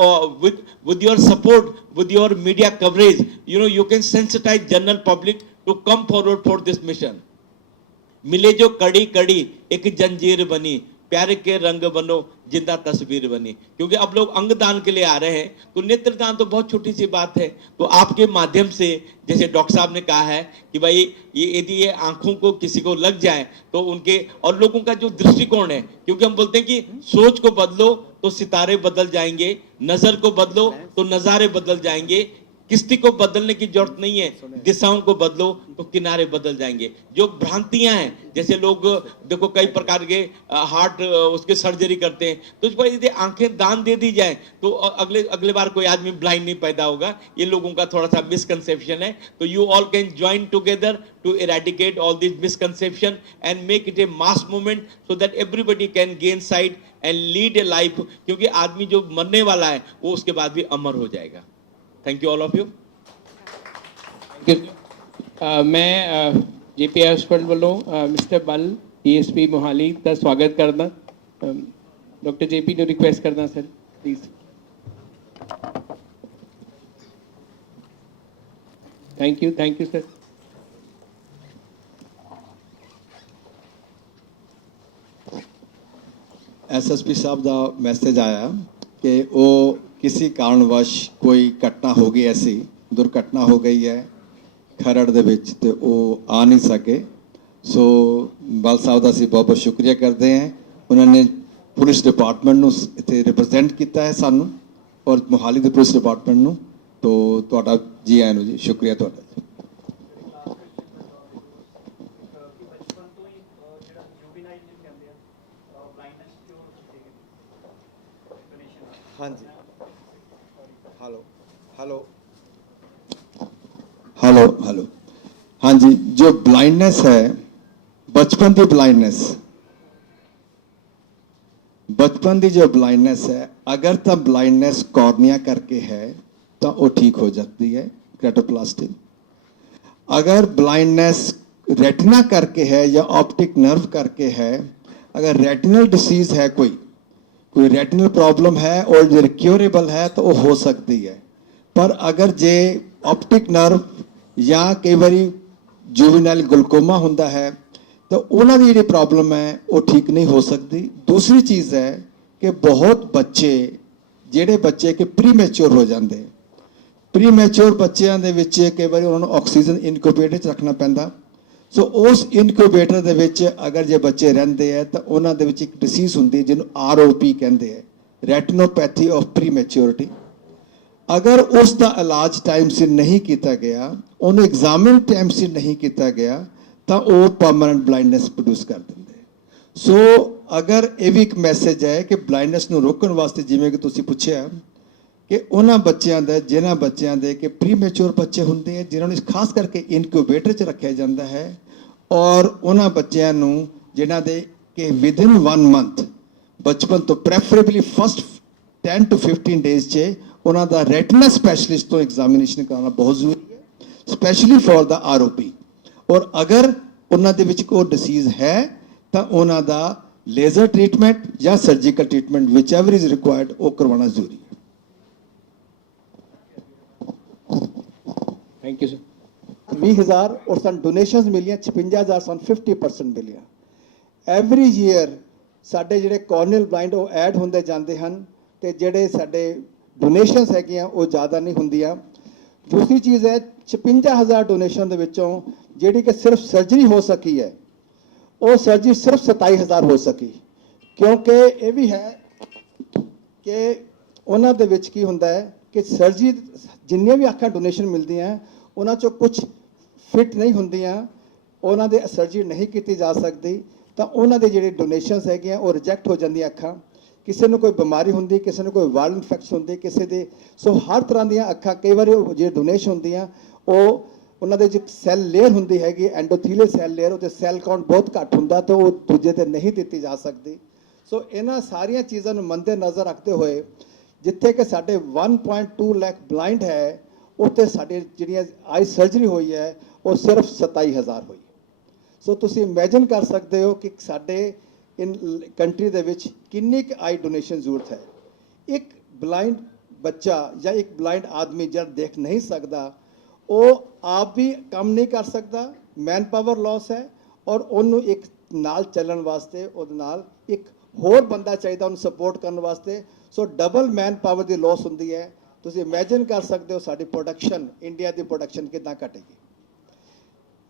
with your support, with your media coverage, you can sensitize general public to come forward for this mission. मिले जो कड़ी कड़ी एक जंजीर बनी, प्यार के रंग बनो जिंदा तस्वीर बनी। क्योंकि अब लोग अंगदान के लिए आ रहे हैं, तो नेत्रदान तो बहुत छोटी सी बात है। तो आपके माध्यम से, जैसे डॉक्टर साहब ने कहा है कि भाई ये यदि ये आंखों को किसी को लग जाए तो उनके, और लोगों का जो दृष्टिकोण है, क्योंकि हम बोलते हैं कि सोच को बदलो तो सितारे बदल जाएंगे, नजर को बदलो तो नजारे बदल जाएंगे। किस्ती को बदलने की जरूरत नहीं है, दिशाओं को बदलो तो किनारे बदल जाएंगे। जो भ्रांतियां हैं, जैसे लोग देखो कई प्रकार के हार्ट उसके सर्जरी करते हैं, तो इस पर यदि आंखें दान दे दी जाए तो अगले बार कोई आदमी ब्लाइंड नहीं पैदा होगा। ये लोगों का थोड़ा सा मिसकंसेप्शन है। तो you all can join together to eradicate all this misconception and make it a mass movement so that everybody can gain sight and lead a life. क्योंकि आदमी जो मरने वाला है वो उसके बाद भी अमर हो जाएगा। Thank you all of you. मैं जेपी हॉस्पिटल वालों मिस्टर बल ईएसपी मोहाली का स्वागत करना, डॉक्टर जेपी ਨੂੰ ਰਿਕੁਐਸਟ ਕਰਦਾ sir please. Thank you sir. SSP Sahib the message ਆਇਆ ਕਿ ਉਹ किसी कारणवश कोई घटना हो गई, ऐसी दुर्घटना हो गई है खरड़ दे विच ते वो आ नहीं सके। सो बल साहब का असीं बहुत बहुत शुक्रिया करते हैं। उन्होंने पुलिस डिपार्टमेंट नूं इत्थे रिप्रजेंट किया है सानू और मोहाली के पुलिस डिपार्टमेंट नूं। तो तुहाडा जी आयां नूं जी, शुक्रिया तुहाडा। हाँ जी, हेलो हाँ जी, जो ब्लाइंडनेस है, बचपन की ब्लाइंडनेस, बचपन की जो ब्लाइंडनेस है, अगर तो ब्लाइंडनेस कॉर्निया करके है तो वो ठीक हो जाती है, केराटोप्लास्टी। अगर ब्लाइंडनेस रेटिना करके है या ऑप्टिक नर्व करके है, अगर रेटिनल डिसीज है, कोई रेटिनल प्रॉब्लम है और जो क्योरेबल है तो वो हो सकती है। पर अगर जे ऑप्टिक नर्व या कई बारी जुवेनाइल ग्लूकोमा होता है तो उन्होंने जी प्रॉब्लम है वो ठीक नहीं हो सकती। दूसरी चीज़ है कि बहुत बच्चे जेडे बच्चे कि प्री मैच्योर हो जाते, प्री मैच्योर बच्चों के कई बार उन्होंने ऑक्सीजन इनक्यूबेटर च रखना पैंदा। सो उस इनक्यूबेटर दे विच अगर जे बच्चे रहते हैं तो उन्होंने एक डिसीज़ होंगी जिन्होंने ROP कहते हैं, रेटिनोपैथी ऑफ प्री मैच्योरिटी। अगर उसका इलाज टाइम से नहीं किया गया, उन्हें एग्जामिन टाइम से नहीं किया गया तो वो परमानेंट ब्लाइंडनेस प्रोड्यूस कर देंगे। सो अगर ये भी एक मैसेज है कि ब्लाइंडनेस को रोकने वास्ते, जिमें कि तुसीं पुछया कि उन्होंने बच्चों के, जिन्होंने बच्चों के कि प्री मैच्योर बच्चे होंगे हैं जिन्होंने खास करके इनक्यूबेटर च रखा जाता है, और उन्होंने बच्चों जिन्हों के कि विदिन 1 मंथ बचपन तो प्रैफरेबली फर्स्ट 10 to 15 डेज से उन्हों का रेटिना स्पैशलिस्ट तो एग्जामिनेशन कराना बहुत जरूरी है, स्पैशली फॉर द ROP। और अगर उन्होंने कोई डिसीज़ है तो उन्हों का लेजर ट्रीटमेंट या surgical treatment which ever is required वो करवाना जरूरी है। Thank you sir. 20,000 और सन डोनेशंस मिलियां, 56,000 सन 50% मिलियां। एवरी ईयर साडे जिहड़े कॉर्नियल ब्लाइंड वो ऐड होंदे जांदे हन ते जिहड़े साडे डोनेशंस हैगियां वो ज़्यादा नहीं होंदियां। दूसरी चीज़ है 56,000 डोनेशन दे विचों जिहड़ी कि सिर्फ सर्जरी हो सकी है, वो सर्जरी सिर्फ 27,000 हो सकी, क्योंकि ये भी है ਕਿ ਉਹਨਾਂ ਦੇ ਵਿੱਚ ਕੀ ਹੁੰਦਾ ਹੈ ਕਿ ਸਰਜਰੀ ਜਿੰਨੀਆਂ ਵੀ ਅੱਖਾਂ ਡੋਨੇਸ਼ਨ ਮਿਲਦੀਆਂ ਉਹਨਾਂ ਚੋਂ ਕੁਝ ਫਿਟ ਨਹੀਂ ਹੁੰਦੀਆਂ, ਉਹਨਾਂ ਦੇ ਸਰਜਰੀ ਨਹੀਂ ਕੀਤੀ ਜਾ ਸਕਦੀ, ਤਾਂ ਉਹਨਾਂ ਦੇ ਜਿਹੜੇ ਡੋਨੇਸ਼ਨਸ ਹੈਗੀਆਂ ਉਹ ਰਿਜੈਕਟ ਹੋ ਜਾਂਦੀਆਂ ਅੱਖਾਂ। ਕਿਸੇ ਨੂੰ ਕੋਈ ਬਿਮਾਰੀ ਹੁੰਦੀ, ਕਿਸੇ ਨੂੰ ਕੋਈ ਵਾਇਰਲ ਇਨਫੈਕਸ਼ਨ ਹੁੰਦੀ, ਕਿਸੇ ਦੇ ਸੋ ਹਰ ਤਰ੍ਹਾਂ ਦੀਆਂ ਅੱਖਾਂ ਕਈ ਵਾਰੀ ਜਿਹੜੇ ਡੋਨੇਸ਼ਨ ਹੁੰਦੀਆਂ ਉਹ ਉਹਨਾਂ ਦੇ ਵਿੱਚ ਸੈੱਲ ਲੇਅਰ ਹੁੰਦੀ ਹੈਗੀ ਐਂਡੋਥੀਲੀਅਲ ਸੈੱਲ ਲੇਅਰ, ਉਹਦੇ ਸੈੱਲ ਕਾਊਂਟ ਬਹੁਤ ਘੱਟ ਹੁੰਦਾ ਤੇ ਉਹ ਦੂਜੇ ਤੇ ਨਹੀਂ ਦਿੱਤੀ ਜਾ ਸਕਦੀ। ਸੋ ਇਹਨਾਂ ਸਾਰੀਆਂ ਚੀਜ਼ਾਂ ਨੂੰ ਮੰਦੇ ਨਜ਼ਰ ਰੱਖਦੇ ਹੋਏ ਜਿੱਥੇ ਕਿ ਸਾਡੇ 1.2 ਲੱਖ ਬਲਾਈਂਡ ਹੈ ਉੱਥੇ ਸਾਡੀ ਜਿਹੜੀਆਂ ਆਈ ਸਰਜਰੀ ਹੋਈ ਹੈ ਉਹ ਸਿਰਫ 27,000 ਹੋਈ। ਸੋ ਤੁਸੀਂ ਇਮੇਜਿਨ ਕਰ ਸਕਦੇ ਹੋ ਕਿ ਸਾਡੇ ਇਨ ਕੰਟਰੀ ਦੇ ਵਿੱਚ ਕਿੰਨੀ ਕੁ ਆਈ ਡੋਨੇਸ਼ਨ ਜ਼ਰੂਰਤ ਹੈ। ਇੱਕ ਬਲਾਈਂਡ ਬੱਚਾ ਜਾਂ ਇੱਕ ਬਲਾਈਂਡ ਆਦਮੀ ਜਿਹੜਾ ਦੇਖ ਨਹੀਂ ਸਕਦਾ ਉਹ ਆਪ ਵੀ ਕੰਮ ਨਹੀਂ ਕਰ ਸਕਦਾ, ਮੈਨ ਪਾਵਰ ਲਾਸ ਹੈ, ਔਰ ਉਹਨੂੰ ਇੱਕ ਨਾਲ ਚੱਲਣ ਵਾਸਤੇ ਉਹਦੇ ਨਾਲ ਇੱਕ ਹੋਰ ਬੰਦਾ ਚਾਹੀਦਾ ਉਹਨੂੰ ਸਪੋਰਟ ਕਰਨ ਵਾਸਤੇ। ਸੋ ਡਬਲ ਮੈਨ ਪਾਵਰ ਦੀ ਲਾਸ ਹੁੰਦੀ ਹੈ। ਤੁਸੀਂ ਇਮੇਜਿਨ ਕਰ ਸਕਦੇ ਹੋ ਸਾਡੀ ਪ੍ਰੋਡਕਸ਼ਨ, ਇੰਡੀਆ ਦੀ ਪ੍ਰੋਡਕਸ਼ਨ ਕਿੱਦਾਂ ਘਟੇਗੀ।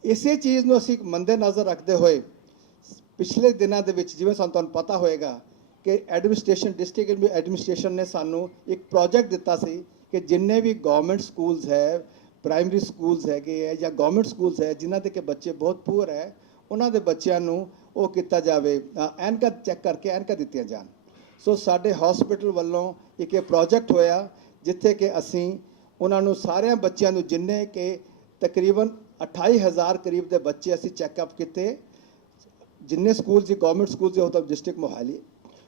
ਇਸੇ ਚੀਜ਼ ਨੂੰ ਅਸੀਂ ਮੰਦੇ ਨਜ਼ਰ ਰੱਖਦੇ ਹੋਏ ਪਿਛਲੇ ਦਿਨਾਂ ਦੇ ਵਿੱਚ ਜਿਵੇਂ ਤੁਹਾਨੂੰ ਪਤਾ ਹੋਏਗਾ ਕਿ ਐਡਮਿਨਿਸਟ੍ਰੇਸ਼ਨ, ਡਿਸਟ੍ਰਿਕਟ ਐਡਮਿਨਿਸਟ੍ਰੇਸ਼ਨ ਨੇ ਸਾਨੂੰ ਇੱਕ ਪ੍ਰੋਜੈਕਟ ਦਿੱਤਾ ਸੀ ਕਿ ਜਿੰਨੇ ਵੀ ਗਵਰਨਮੈਂਟ ਸਕੂਲਸ ਹੈ, ਪ੍ਰਾਇਮਰੀ ਸਕੂਲਸ ਹੈਗੇ ਹੈ ਜਾਂ ਗਵਰਨਮੈਂਟ ਸਕੂਲਸ ਹੈ ਜਿਨ੍ਹਾਂ ਦੇ ਕਿ ਬੱਚੇ ਬਹੁਤ ਪੂਅਰ ਹੈ, ਉਹਨਾਂ ਦੇ ਬੱਚਿਆਂ ਨੂੰ ਉਹ ਕੀਤਾ ਜਾਵੇ, ਐਨਕਾਂ ਚੈੱਕ ਕਰਕੇ ਐਨਕਾਂ ਦਿੱਤੀਆਂ ਜਾਣ। ਸੋ ਸਾਡੇ ਹਸਪੀਟਲ ਵੱਲੋਂ ਇੱਕ ਪ੍ਰੋਜੈਕਟ ਹੋਇਆ ਜਿੱਥੇ ਕਿ ਅਸੀਂ ਉਹਨਾਂ ਨੂੰ ਸਾਰਿਆਂ ਬੱਚਿਆਂ ਨੂੰ ਜਿੰਨੇ ਕਿ ਤਕਰੀਬਨ 28,000 ਕਰੀਬ ਦੇ ਬੱਚੇ ਅਸੀਂ ਚੈੱਕਅਪ ਕੀਤੇ, ਜਿੰਨੇ ਸਕੂਲ ਸੀ ਗਵਰਨਮੈਂਟ ਸਕੂਲ ਸੀ ਉਹ ਤਾਂ ਡਿਸਟ੍ਰਿਕਟ ਮੋਹਾਲੀ,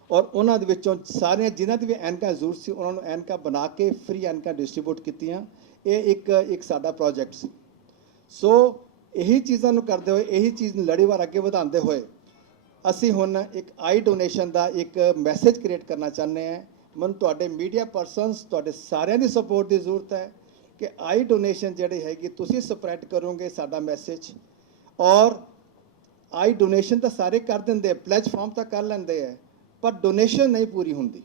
ਔਰ ਉਹਨਾਂ ਦੇ ਵਿੱਚੋਂ ਸਾਰਿਆਂ ਜਿਨ੍ਹਾਂ ਦੀ ਵੀ ਐਨਕਾਂ ਜ਼ਰੂਰਤ ਸੀ ਉਹਨਾਂ ਨੂੰ ਐਨਕਾਂ ਬਣਾ ਕੇ ਫ੍ਰੀ ਐਨਕਾਂ ਡਿਸਟ੍ਰੀਬਿਊਟ ਕੀਤੀਆਂ। ਇਹ ਇੱਕ ਸਾਡਾ ਪ੍ਰੋਜੈਕਟ ਸੀ। ਸੋ ਇਹੀ ਚੀਜ਼ਾਂ ਨੂੰ ਕਰਦੇ ਹੋਏ, ਇਹੀ ਚੀਜ਼ ਨੂੰ ਲੜੀਵਾਰ ਅੱਗੇ ਵਧਾਉਂਦੇ ਹੋਏ ਅਸੀਂ ਹੁਣ ਇੱਕ ਆਈ ਡੋਨੇਸ਼ਨ ਦਾ ਇੱਕ ਮੈਸੇਜ ਕ੍ਰੀਏਟ ਕਰਨਾ ਚਾਹੁੰਦੇ ਹਾਂ। ਮੈਨੂੰ ਤੁਹਾਡੇ ਮੀਡੀਆ ਪਰਸਨਸ, ਤੁਹਾਡੇ ਸਾਰਿਆਂ ਦੀ ਸਪੋਰਟ ਦੀ ਜ਼ਰੂਰਤ ਹੈ ਕਿ ਆਈ ਡੋਨੇਸ਼ਨ ਜਿਹੜੀ ਹੈਗੀ ਤੁਸੀਂ ਸਪਰੈਡ ਕਰੋਗੇ ਸਾਡਾ ਮੈਸੇਜ। ਔਰ ਆਈ ਡੋਨੇਸ਼ਨ ਤਾਂ ਸਾਰੇ ਕਰ ਦਿੰਦੇ, ਪਲੇਜ ਫਾਰਮ ਤਾਂ ਕਰ ਲੈਂਦੇ ਹੈ, ਪਰ ਡੋਨੇਸ਼ਨ ਨਹੀਂ ਪੂਰੀ ਹੁੰਦੀ।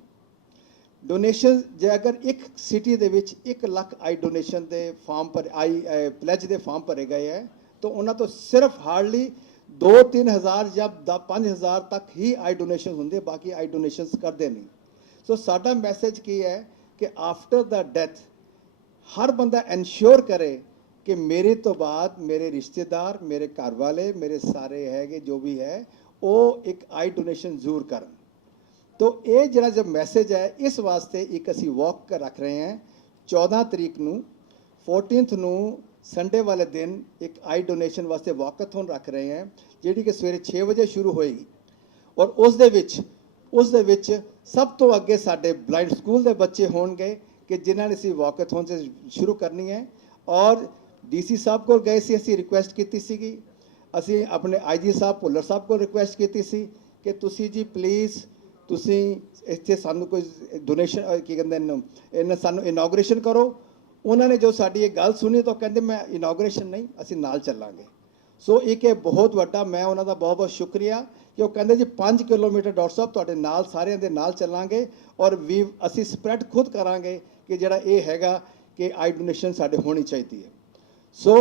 ਡੋਨੇਸ਼ਨ ਜੇ ਅਗਰ ਇੱਕ ਸਿਟੀ ਦੇ ਵਿੱਚ 1 ਲੱਖ ਆਈ ਡੋਨੇਸ਼ਨ ਦੇ ਫਾਰਮ ਪਰ ਆਈ ਪਲੇਜ ਦੇ ਫਾਰਮ ਭਰੇ ਗਏ ਹੈ ਤਾਂ ਉਹਨਾਂ ਤੋਂ ਸਿਰਫ ਹਾਰਡਲੀ 2-3 ਹਜ਼ਾਰ ਜਾਂ 5,000 ਤੱਕ ਹੀ ਆਈ ਡੋਨੇਸ਼ਨ ਹੁੰਦੇ, ਬਾਕੀ ਆਈ ਡੋਨੇਸ਼ਨਸ ਕਰਦੇ ਨਹੀਂ। ਸੋ ਸਾਡਾ ਮੈਸੇਜ ਕੀ ਹੈ ਕਿ ਆਫਟਰ ਦਾ ਡੈਥ ਹਰ ਬੰਦਾ ਇਨਸ਼ੋਰ ਕਰੇ ਕਿ ਮੇਰੇ ਤੋਂ ਬਾਅਦ ਮੇਰੇ ਰਿਸ਼ਤੇਦਾਰ, ਮੇਰੇ ਘਰ ਵਾਲੇ, ਮੇਰੇ ਸਾਰੇ ਹੈਗੇ ਜੋ ਵੀ ਹੈ ਉਹ ਇੱਕ ਆਈ ਡੋਨੇਸ਼ਨ ਜ਼ਰੂਰ ਕਰਨ। तो ये जरा जो मैसेज है इस वास्ते एक असी वॉक कर रख रहे हैं 14 तरीक ਨੂੰ 14th ਨੂੰ संडे वाले दिन एक आई डोनेशन वास्ते वॉकथॉन रख रहे हैं ਜਿਹੜੀ ਕਿ ਸਵੇਰੇ 6 ਵਜੇ ਸ਼ੁਰੂ ਹੋਏਗੀ। ਔਰ ਉਸ ਦੇ ਵਿੱਚ ਸਭ ਤੋਂ ਅੱਗੇ ਸਾਡੇ ਬਲਾਈਂਡ ਸਕੂਲ ਦੇ ਬੱਚੇ ਹੋਣਗੇ ਕਿ ਜਿਨ੍ਹਾਂ ਨੇ ਅਸੀਂ ਵॉकथॉन से ਸ਼ੁਰੂ ਕਰਨੀ ਹੈ। ਔਰ ਡੀਸੀ ਸਾਹਿਬ ਕੋਲ ਗਏ ਸੀ, ਅਸੀਂ ਰਿਕੁਐਸਟ ਕੀਤੀ ਸੀਗੀ, ਅਸੀਂ ਆਪਣੇ ਆਈਜੀ ਸਾਹਿਬ ਭੁੱਲਰ ਸਾਹਿਬ ਕੋਲ ਰਿਕੁਐਸਟ ਕੀਤੀ ਸੀ ਕਿ ਤੁਸੀਂ ਜੀ ਪਲੀਜ਼ ਤੁਸੀਂ ਇੱਥੇ ਸਾਨੂੰ ਕੋਈ ਡੋਨੇਸ਼ਨ ਕੀ ਕਹਿੰਦੇ ਨੇ ਇਹਨਾਂ ਸਾਨੂੰ ਇਨੋਗ੍ਰੇਸ਼ਨ ਕਰੋ। ਉਹਨਾਂ ਨੇ ਜੋ ਸਾਡੀ ਇਹ ਗੱਲ ਸੁਣੀ ਤਾਂ ਕਹਿੰਦੇ ਮੈਂ ਇਨੋਗ੍ਰੇਸ਼ਨ ਨਹੀਂ, ਅਸੀਂ ਨਾਲ ਚੱਲਾਂਗੇ। ਸੋ ਇੱਕ ਇਹ ਬਹੁਤ ਵੱਡਾ, ਮੈਂ ਉਹਨਾਂ ਦਾ ਬਹੁਤ ਬਹੁਤ ਸ਼ੁਕਰੀਆ ਕਿ ਉਹ ਕਹਿੰਦੇ ਜੀ 5 ਕਿਲੋਮੀਟਰ ਡਾਕਟਰ ਸਾਹਿਬ ਤੁਹਾਡੇ ਨਾਲ ਸਾਰਿਆਂ ਦੇ ਨਾਲ ਚੱਲਾਂਗੇ ਔਰ ਵੀ ਅਸੀਂ ਸਪਰੈਡ ਖੁਦ ਕਰਾਂਗੇ ਕਿ ਜਿਹੜਾ ਇਹ ਹੈਗਾ ਕਿ ਆਈ ਡੋਨੇਸ਼ਨ ਸਾਡੇ ਹੋਣੀ ਚਾਹੀਦੀ ਹੈ। ਸੋ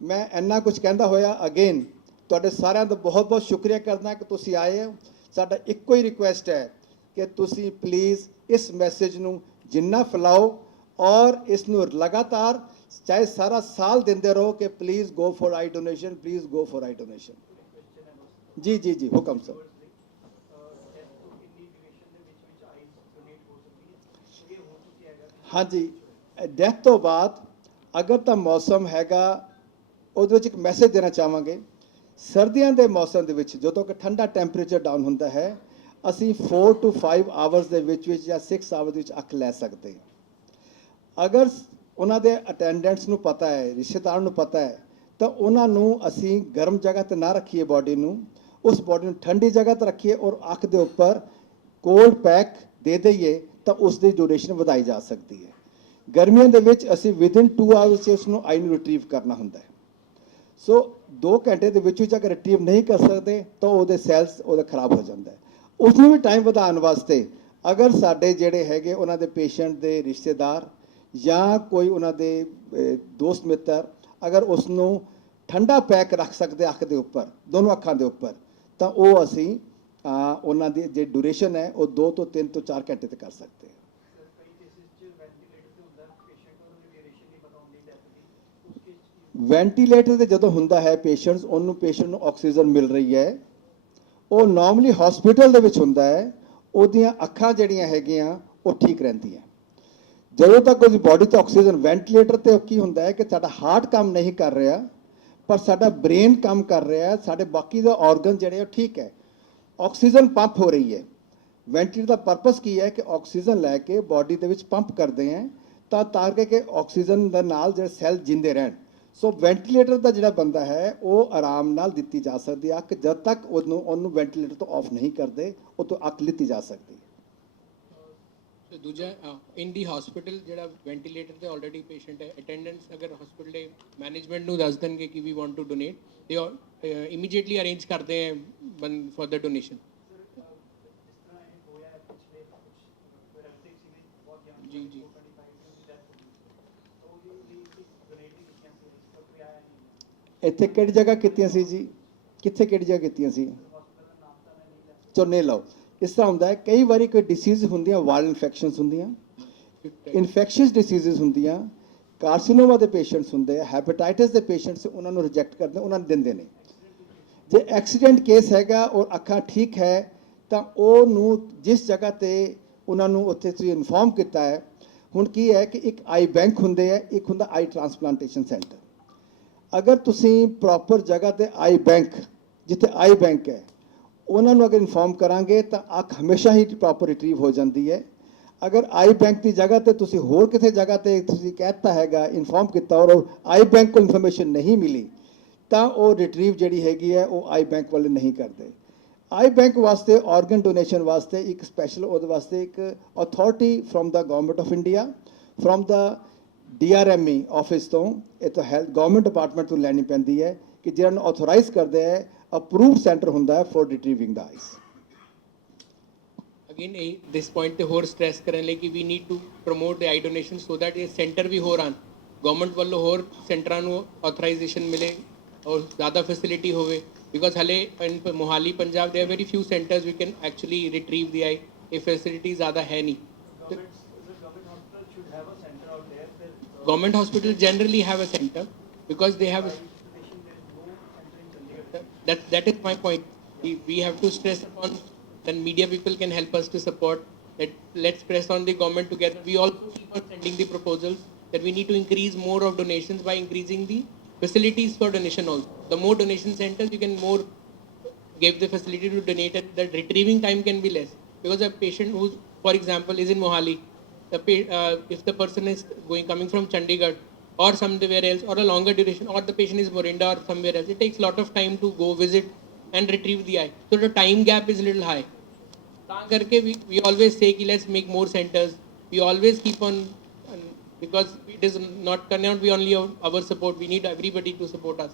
ਮੈਂ ਇੰਨਾ ਕੁਝ ਕਹਿੰਦਾ ਹੋਇਆ ਅਗੇਨ ਤੁਹਾਡੇ ਸਾਰਿਆਂ ਦਾ ਬਹੁਤ ਬਹੁਤ ਸ਼ੁਕਰੀਆ ਕਰਦਾ ਕਿ ਤੁਸੀਂ ਆਏ ਹੋ। ਸਾਡਾ ਇੱਕੋ ਹੀ ਰਿਕੁਐਸਟ ਹੈ ਕਿ ਤੁਸੀਂ ਪਲੀਜ਼ ਇਸ ਮੈਸੇਜ ਨੂੰ ਜਿੰਨਾ ਫੈਲਾਓ ਔਰ ਇਸ ਨੂੰ ਲਗਾਤਾਰ ਚਾਹੇ ਸਾਰਾ ਸਾਲ ਦਿੰਦੇ ਰਹੋ ਕਿ please go for eye donation, please go for eye donation. जी जी जी हुक्म सर। हाँ जी, ਡੈਥ ਤੋਂ ਬਾਅਦ ਅਗਰ ਤਾਂ ਮੌਸਮ ਹੈਗਾ ਉਹਦੇ ਵਿੱਚ ਇੱਕ ਮੈਸੇਜ ਦੇਣਾ ਚਾਹਾਂਗੇ। ਸਰਦੀਆਂ ਦੇ ਮੌਸਮ ਦੇ ਵਿੱਚ ਜਦੋਂ ਕਿ ਠੰਡਾ ਟੈਂਪਰੇਚਰ ਡਾਊਨ ਹੁੰਦਾ ਹੈ ਅਸੀਂ 4 to 5 ਆਵਰਸ ਦੇ ਵਿੱਚ ਜਾਂ 6 ਆਵਰ ਦੇ ਵਿੱਚ ਅੱਖ ਲੈ ਸਕਦੇ। ਅਗਰ ਉਹਨਾਂ ਦੇ ਅਟੈਂਡੈਂਟਸ ਨੂੰ ਪਤਾ ਹੈ, ਰਿਸ਼ਤੇਦਾਰ ਨੂੰ ਪਤਾ ਹੈ ਤਾਂ ਉਹਨਾਂ ਨੂੰ ਅਸੀਂ ਗਰਮ ਜਗ੍ਹਾ ਤੇ ਨਾ ਰੱਖੀਏ ਬਾਡੀ ਨੂੰ, ਉਸ ਬਾਡੀ ਨੂੰ ਠੰਡੀ ਜਗ੍ਹਾ ਤੇ ਰੱਖੀਏ ਔਰ ਅੱਖ ਦੇ ਉੱਪਰ ਕੋਲਡ ਪੈਕ ਦੇ ਦਈਏ ਤਾਂ ਉਸ ਦੀ ਡਿਊਰੇਸ਼ਨ ਵਧਾਈ ਜਾ ਸਕਦੀ ਹੈ। ਗਰਮੀਆਂ ਦੇ ਵਿੱਚ ਅਸੀਂ ਵਿਦਿਨ 2 ਆਵਰਸ ਉਸ ਨੂੰ ਆਈ ਨੂੰ ਰਿਟਰੀਵ ਕਰਨਾ ਹੁੰਦਾ ਹੈ। ਸੋ 2 ਘੰਟੇ ਦੇ ਵਿੱਚ ਅਗਰ ਰਿਟਰੀਵ ਨਹੀਂ ਕਰ ਸਕਦੇ ਤਾਂ ਉਹਦੇ ਸੈਲਸ ਉਹਦਾ ਖਰਾਬ ਹੋ ਜਾਂਦਾ ਹੈ। ਉਸ ਨੂੰ ਵੀ ਟਾਈਮ ਵਧਾਉਣ ਵਾਸਤੇ ਅਗਰ ਸਾਡੇ ਜਿਹੜੇ ਹੈਗੇ ਉਹਨਾਂ ਦੇ ਪੇਸ਼ੈਂਟ ਦੇ ਰਿਸ਼ਤੇਦਾਰ ਜਾਂ ਕੋਈ ਉਹਨਾਂ ਦੇ ਦੋਸਤ ਮਿੱਤਰ ਅਗਰ ਉਸ ਨੂੰ ਠੰਡਾ ਪੈਕ ਰੱਖ ਸਕਦੇ ਅੱਖ ਦੇ ਉੱਪਰ, ਦੋਨੋਂ ਅੱਖਾਂ ਦੇ ਉੱਪਰ, ਤਾਂ ਉਹ ਅਸੀਂ ਉਹਨਾਂ ਦੀ ਜੇ ਡਿਊਰੇਸ਼ਨ ਹੈ ਉਹ 2 ਤੋਂ 3 ਤੋਂ 4 ਘੰਟੇ ਤੇ ਕਰ ਸਕਦੇ ਹਾਂ। ਵੈਂਟੀਲੇਟਰ ਤੇ ਜਦੋਂ ਹੁੰਦਾ ਹੈ ਪੇਸ਼ੈਂਟ ਨੂੰ ਆਕਸੀਜਨ ਮਿਲ ਰਹੀ ਹੈ, ਉਹ ਨਾਰਮਲੀ ਹਸਪੀਟਲ ਦੇ ਵਿੱਚ ਹੁੰਦਾ ਹੈ, ਉਹਦੀਆਂ ਅੱਖਾਂ ਜਿਹੜੀਆਂ ਹੈਗੀਆਂ ਉਹ ਠੀਕ ਰਹਿੰਦੀਆਂ। ਜਦੋਂ ਤੱਕ ਉਹਦੀ ਬਾਡੀ ਤੋਂ ਆਕਸੀਜਨ ਵੈਂਟੀਲੇਟਰ ਤੇ ਕੀ ਹੁੰਦਾ ਹੈ ਕਿ ਸਾਡਾ ਹਾਰਟ ਕੰਮ ਨਹੀਂ ਕਰ ਰਿਹਾ, ਪਰ ਸਾਡਾ ਬ੍ਰੇਨ ਕੰਮ ਕਰ ਰਿਹਾ ਹੈ, ਸਾਡੇ ਬਾਕੀ ਦਾ ਆਰਗਨ ਜਿਹੜੇ ਉਹ ਠੀਕ ਹੈ, ਆਕਸੀਜਨ ਪੰਪ ਹੋ ਰਹੀ ਹੈ। ਵੈਂਟੀਲੇਟਰ ਦਾ ਪਰਪਸ ਕੀ ਹੈ ਕਿ ਆਕਸੀਜਨ ਲੈ ਕੇ ਬਾਡੀ ਦੇ ਵਿੱਚ ਪੰਪ ਕਰਦੇ ਹੈ ਤਾਂ ਕਿ ਆਕਸੀਜਨ ਦੇ ਨਾਲ ਜਿਹੜੇ ਸੈੱਲ ਜਿੰਦੇ ਰਹਿਣ। ਸੋ ਵੈਂਟੀਲੇਟਰ ਦਾ ਜਿਹੜਾ ਬੰਦਾ ਹੈ ਉਹ ਆਰਾਮ ਨਾਲ ਦਿੱਤੀ ਜਾ ਸਕਦੀ ਹੈ ਅੱਖ, ਜਦ ਤੱਕ ਉਹਨੂੰ ਵੈਂਟੀਲੇਟਰ ਤੋਂ ਆਫ ਨਹੀਂ ਕਰਦੇ ਉਹ ਤੋਂ ਅੱਖ ਲਿੱਤੀ ਜਾ ਸਕਦੀ ਹੈ। ਤੇ ਦੂਜਾ ਇਨ ਦੀ ਹਸਪੀਟਲ ਜਿਹੜਾ ਵੈਂਟੀਲੇਟਰ ਤੇ ਆਲਰੇਡੀ ਪੇਸ਼ੈਂਟ ਹੈ, ਅਟੈਂਡੈਂਸ ਅਗਰ ਹਸਪੀਟਲ ਦੇ ਮੈਨੇਜਮੈਂਟ ਨੂੰ ਦੱਸ ਦੇਣਗੇ ਕਿ ਵੀ ਵਾਂਟ ਟੂ ਡੋਨੇਟ, ਤੇ ਇਮੀਡੀਏਟਲੀ ਅਰੇਂਜ ਕਰਦੇ ਹੈ ਫॉर द ਡੋਨੇਸ਼ਨ। ਜੀ ਜੀ ਇੱਥੇ ਕਿਹੜੀ ਜਗ੍ਹਾ ਕੀਤੀਆਂ ਸੀ ਜੀ? ਕਿੱਥੇ ਕਿਹੜੀ ਜਗ੍ਹਾ ਕੀਤੀਆਂ ਸੀ? ਚੁਣੇ ਲਓ। ਇਸ ਤਰ੍ਹਾਂ ਹੁੰਦਾ ਹੈ ਕਈ ਵਾਰੀ ਕੋਈ ਡਿਸੀਜ਼ ਹੁੰਦੀਆਂ, ਵਾਇਰਲ ਇਨਫੈਕਸ਼ਨਸ ਹੁੰਦੀਆਂ, ਇਨਫੈਕਸ਼ੀਅਸ ਡਿਸੀਜ਼ਸ ਹੁੰਦੀਆਂ, ਕਾਰਸੀਨੋਮਾ ਦੇ ਪੇਸ਼ੈਂਟਸ ਹੁੰਦੇ ਆ, ਹੈਪੇਟਾਈਟਸ ਦੇ ਪੇਸ਼ੈਂਟਸ ਉਹਨਾਂ ਨੂੰ ਰਿਜੈਕਟ ਕਰਦੇ, ਉਹਨਾਂ ਨੂੰ ਦਿੰਦੇ ਨੇ। ਜੇ ਐਕਸੀਡੈਂਟ ਕੇਸ ਹੈਗਾ ਔਰ ਅੱਖਾਂ ਠੀਕ ਹੈ ਤਾਂ ਉਹਨੂੰ ਜਿਸ ਜਗ੍ਹਾ ਤੇ ਉਹਨਾਂ ਨੂੰ ਉੱਥੇ ਤੁਸੀਂ ਇਨਫੋਰਮ ਕੀਤਾ ਹੈ, ਹੁਣ ਕੀ ਹੈ ਕਿ ਇੱਕ ਆਈ ਬੈਂਕ ਹੁੰਦੇ ਹੈ, ਇੱਕ ਹੁੰਦਾ ਆਈ ਟ੍ਰਾਂਸਪਲਾਂਟੇਸ਼ਨ ਸੈਂਟਰ। ਅਗਰ ਤੁਸੀਂ ਪ੍ਰੋਪਰ ਜਗ੍ਹਾ ਤੇ ਆਈ ਬੈਂਕ, ਜਿੱਥੇ ਆਈ ਬੈਂਕ ਹੈ, ਉਹਨਾਂ ਨੂੰ ਅਗਰ ਇਨਫੋਰਮ ਕਰਾਂਗੇ ਤਾਂ ਅੱਖ ਹਮੇਸ਼ਾ ਹੀ ਪ੍ਰੋਪਰ ਰਿਟਰੀਵ ਹੋ ਜਾਂਦੀ ਹੈ। ਅਗਰ ਆਈ ਬੈਂਕ ਦੀ ਜਗ੍ਹਾ ਤੇ ਤੁਸੀਂ ਹੋਰ ਕਿਸੇ ਜਗ੍ਹਾ ਤੇ ਤੁਸੀਂ ਕਹਿਤਾ ਹੈਗਾ, ਇਨਫੋਰਮ ਕੀਤਾ ਔਰ ਆਈ ਬੈਂਕ ਕੋਲ ਇਨਫੋਰਮੇਸ਼ਨ ਨਹੀਂ ਮਿਲੀ, ਤਾਂ ਉਹ ਰਿਟਰੀਵ ਜਿਹੜੀ ਹੈਗੀ ਹੈ ਉਹ ਆਈ ਬੈਂਕ ਵਾਲੇ ਨਹੀਂ ਕਰਦੇ। ਆਈ ਬੈਂਕ ਵਾਸਤੇ ਆਰਗਨ ਡੋਨੇਸ਼ਨ ਵਾਸਤੇ ਇੱਕ ਸਪੈਸ਼ਲ ਉਹਦੇ ਵਾਸਤੇ ਇੱਕ authority from the government of India, from the DRME office ਤੋਂ, ਇਹ ਤਾਂ ਹੈਲਥ ਗਵਰਨਮੈਂਟ ਡਿਪਾਰਟਮੈਂਟ ਤੋਂ ਲੈਣੀ ਪੈਂਦੀ ਹੈ ਕਿ ਜਿਹੜਾ ਨੂੰ ਆਥੋਰਾਈਜ਼ ਕਰਦੇ ਹੈ, ਅਪਰੂਵਡ ਸੈਂਟਰ ਹੁੰਦਾ ਹੈ ਫॉर ਰਿਟਰੀਵਿੰਗ ਦਾ ਆਈਜ਼। ਅਗੇਨ ਦਿਸ ਪੁਆਇੰਟ ਤੇ ਹੋਰ ਸਟ੍ਰੈਸ ਕਰਨ ਲਈ ਕਿ we need to promote the eye donation so that ਇਹ ਸੈਂਟਰ ਵੀ ਹੋਰ ਆਣ, ਗਵਰਨਮੈਂਟ ਵੱਲੋਂ ਹੋਰ ਸੈਂਟਰਾਂ ਨੂੰ ਆਥੋਰਾਈਜੇਸ਼ਨ ਮਿਲੇ ਔਰ ਜ਼ਿਆਦਾ ਫੈਸਿਲਿਟੀ ਹੋਵੇ। ਬਿਕੋਜ਼ ਹਲੇ ਇਨ Mohali Punjab there are very few centres we can actually retrieve the eye, ਇਹ ਫੈਸਿਲਿਟੀ ਜ਼ਿਆਦਾ ਹੈ ਨਹੀਂ। Government hospitals generally have a center because they have that is my point. We have to stress upon, then media people can help us to support that. Let's press on the government together. We also keep on sending the proposals that we need to increase more of donations by increasing the facilities for donation also. The more donation centers you can more give the facility to donate, and the retrieving time can be less, because a patient who, for example, is in Mohali, if the person is coming from Chandigarh or somewhere else, or a longer duration, or the patient is Morinda or somewhere else, it takes a lot of time to go visit and retrieve the eye, so the time gap is a little high. ਤਾਂ ਕਰਕੇ we always say ki let's make more centers. We always keep on, because it is not cannot be only our support, we need everybody to support us.